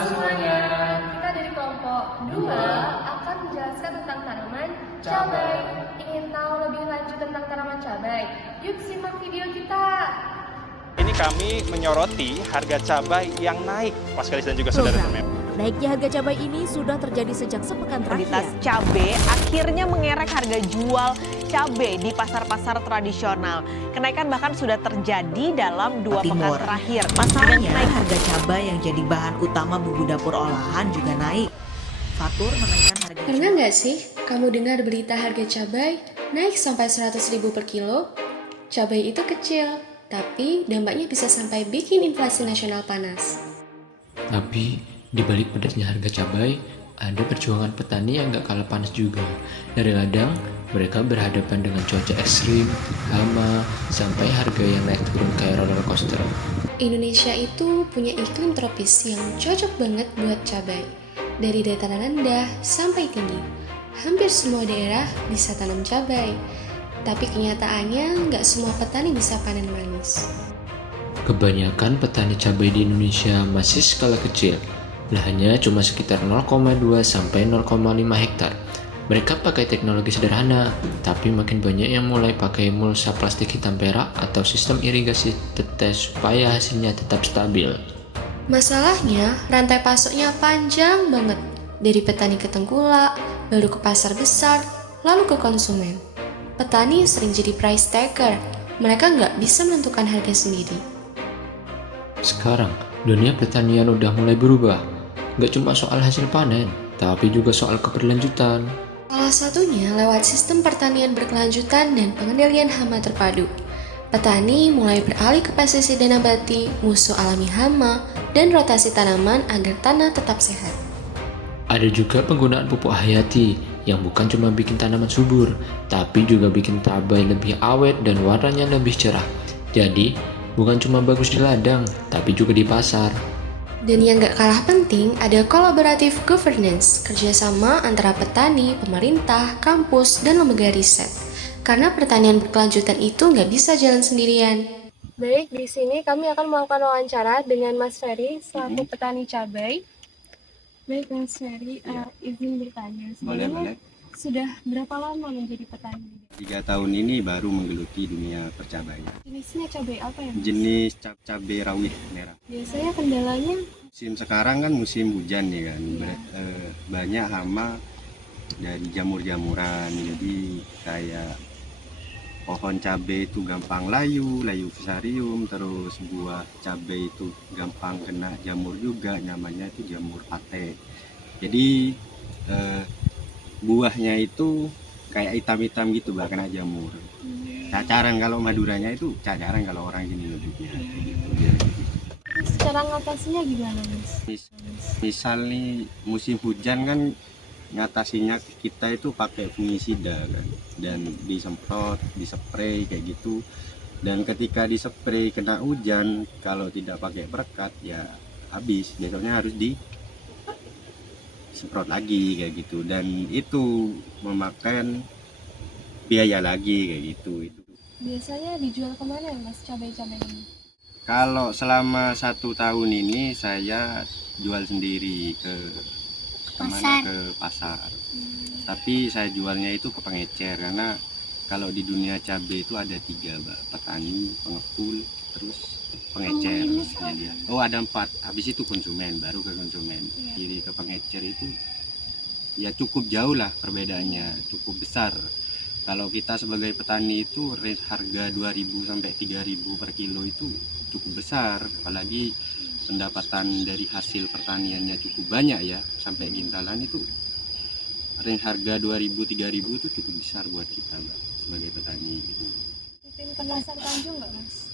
semuanya. Kita dari kelompok 2 akan menjelaskan tentang tanaman cabai. Ingin tahu lebih lanjut tentang tanaman cabai? Yuk simak video kita. Ini kami menyoroti harga cabai yang naik, Mas Kalis dan juga saudara teman. Naiknya harga cabai ini sudah terjadi sejak sepekan Komoditas terakhir. cabai akhirnya mengerek harga jual cabai di pasar-pasar tradisional. Kenaikan bahkan sudah terjadi dalam 2 pekan terakhir. Pasalnya, harga cabai yang jadi bahan utama bumbu dapur olahan juga naik. Fatur menaikkan harga Pernah nggak sih kamu dengar berita harga cabai naik sampai 100.000 per kilo? Cabai itu kecil, tapi dampaknya bisa sampai bikin inflasi nasional panas. Tapi di balik pedasnya harga cabai, ada perjuangan petani yang gak kalah panas juga. Dari ladang, mereka berhadapan dengan cuaca ekstrim, hama, sampai harga yang naik turun kayak roller coaster. Indonesia itu punya iklim tropis yang cocok banget buat cabai. Dari dataran rendah sampai tinggi, hampir semua daerah bisa tanam cabai. Tapi kenyataannya nggak semua petani bisa panen manis. Kebanyakan petani cabai di Indonesia masih skala kecil. Lahannya cuma sekitar 0,2 sampai 0,5 hektar. Mereka pakai teknologi sederhana, tapi makin banyak yang mulai pakai mulsa plastik hitam perak atau sistem irigasi tetes supaya hasilnya tetap stabil. Masalahnya, rantai pasoknya panjang banget. Dari petani ke tengkulak, baru ke pasar besar, lalu ke konsumen. Petani sering jadi price taker. Mereka nggak bisa menentukan harga sendiri. Sekarang, dunia pertanian udah mulai berubah. Gak cuma soal hasil panen, tapi juga soal keberlanjutan. Salah satunya lewat sistem pertanian berkelanjutan dan pengendalian hama terpadu. Petani mulai beralih ke pestisida nabati, musuh alami hama, dan rotasi tanaman agar tanah tetap sehat. Ada juga penggunaan pupuk hayati yang bukan cuma bikin tanaman subur, tapi juga bikin cabai lebih awet dan warnanya lebih cerah. Jadi, bukan cuma bagus di ladang, tapi juga di pasar. Dan yang gak kalah penting, ada collaborative governance, kerjasama antara petani, pemerintah, kampus, dan lembaga riset. Karena pertanian berkelanjutan itu nggak bisa jalan sendirian. Baik, di sini kami akan melakukan wawancara dengan Mas Ferry selaku petani cabai. Baik, Mas Ferry, izin bertanya. Boleh. Sudah berapa lama menjadi petani? 3 tahun ini baru menggeluti dunia percabaian. Jenisnya cabai apa ya, Mas? Jenis cabai rawit merah. Biasanya kendalanya? Musim sekarang kan musim hujan nih kan. Banyak hama dari jamur-jamuran. Jadi kayak pohon cabai itu gampang layu fusarium, terus buah cabai itu gampang kena jamur juga, namanya itu jamur pate. Jadi buahnya itu kayak hitam-hitam gitu, gak kena jamur. Cacaran kalau Maduranya itu cacaran kalau orang sini nyebutnya gitu. Cara ngatasinya gimana, Mas? Misal nih musim hujan kan ngatasinya kita itu pakai fungisida kan, dan disemprot, dispray kayak gitu. Dan ketika dispray kena hujan, kalau tidak pakai perekat ya habis, besoknya harus disemprot lagi kayak gitu, dan itu memakan biaya lagi kayak gitu. Biasanya dijual kemana ya, Mas, cabai-cabai ini? Kalau selama 1 tahun ini saya jual sendiri ke pasar. Tapi saya jualnya itu ke pengecer, karena kalau di dunia cabai itu ada 3, Mbak. Petani, pengepul, terus pengecer. Jadi, ada 4. Habis itu konsumen, baru ke konsumen. Jadi ke pengecer itu ya cukup jauh lah perbedaannya, cukup besar. Kalau kita sebagai petani itu harga 2.000 sampai 3.000 per kilo itu cukup besar, apalagi pendapatan dari hasil pertaniannya cukup banyak ya, sampai gintalan itu range harga 2.000-3.000 itu cukup besar buat kita, Mbak, sebagai petani gitu. Rutin ke pasar Tanjung nggak, Mas?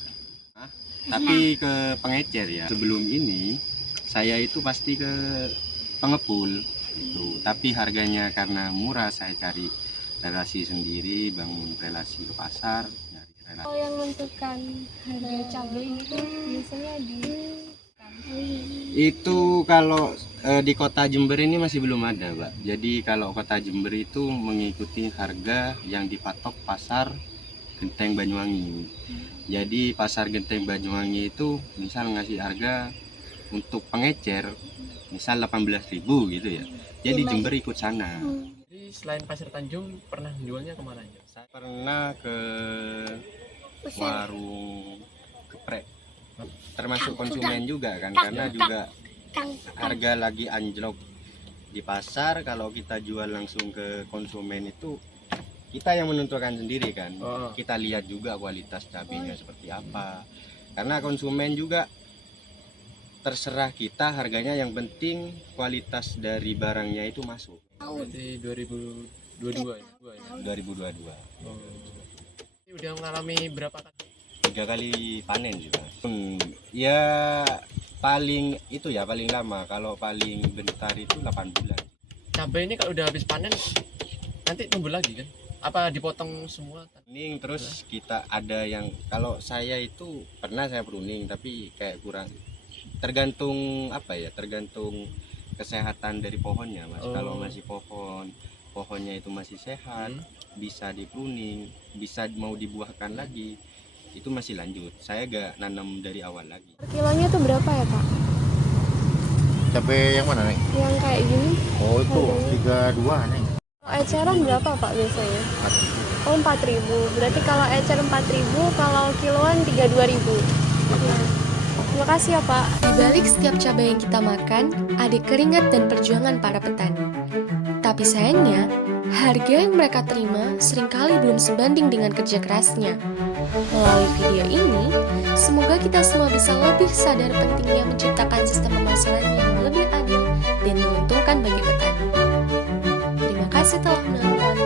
Tapi ke pengecer ya. Sebelum ini saya itu pasti ke pengepul itu, tapi harganya karena murah saya cari relasi sendiri, bangun relasi ke pasar, nyari relasi. Kalau yang menentukan harga cabai itu biasanya Itu kalau di kota Jember ini masih belum ada, Pak. Jadi kalau kota Jember itu mengikuti harga yang dipatok pasar Genteng Banyuwangi. Jadi pasar Genteng Banyuwangi itu misal ngasih harga untuk pengecer misal 18.000 gitu ya. Jadi Jember ikut sana. Jadi selain Pasir Tanjung pernah jualnya kemana aja? Saya pernah ke warung geprek, termasuk konsumen juga kan, karena juga harga lagi anjlok di pasar. Kalau kita jual langsung ke konsumen itu kita yang menentukan sendiri kan. Kita lihat juga kualitas cabenya seperti apa, karena konsumen juga terserah kita harganya, yang penting kualitas dari barangnya itu masuk. Berarti 2022 ya? 2022 Ini udah mengalami berapa kali? 3 kali panen juga. Ya paling itu ya paling lama, kalau paling bentar itu 8 bulan. Cabai ini kalau udah habis panen nanti tumbuh lagi kan? Apa dipotong semua? Pruning terus kita ada yang, kalau saya itu pernah saya pruning tapi kayak kurang, tergantung apa ya, tergantung kesehatan dari pohonnya Mas. Kalau masih pohonnya itu masih sehat, bisa dipruning, bisa mau dibuahkan lagi, itu masih lanjut. Saya gak nanam dari awal lagi. Kilonya tuh berapa ya Pak? Cabai yang mana nih? Yang kayak gini? Oh itu 32 nih. Kalau eceran berapa Pak biasanya? Oh 4.000. Berarti kalau ecer 4.000, kalau kiloan 32.000. Ya. Terima kasih ya Pak. Di balik setiap cabai yang kita makan, ada keringat dan perjuangan para petani. Tapi sayangnya, harga yang mereka terima seringkali belum sebanding dengan kerja kerasnya. Melalui video ini, semoga kita semua bisa lebih sadar pentingnya menciptakan sistem pemasaran yang lebih adil dan menguntungkan bagi petani. Terima kasih telah menonton.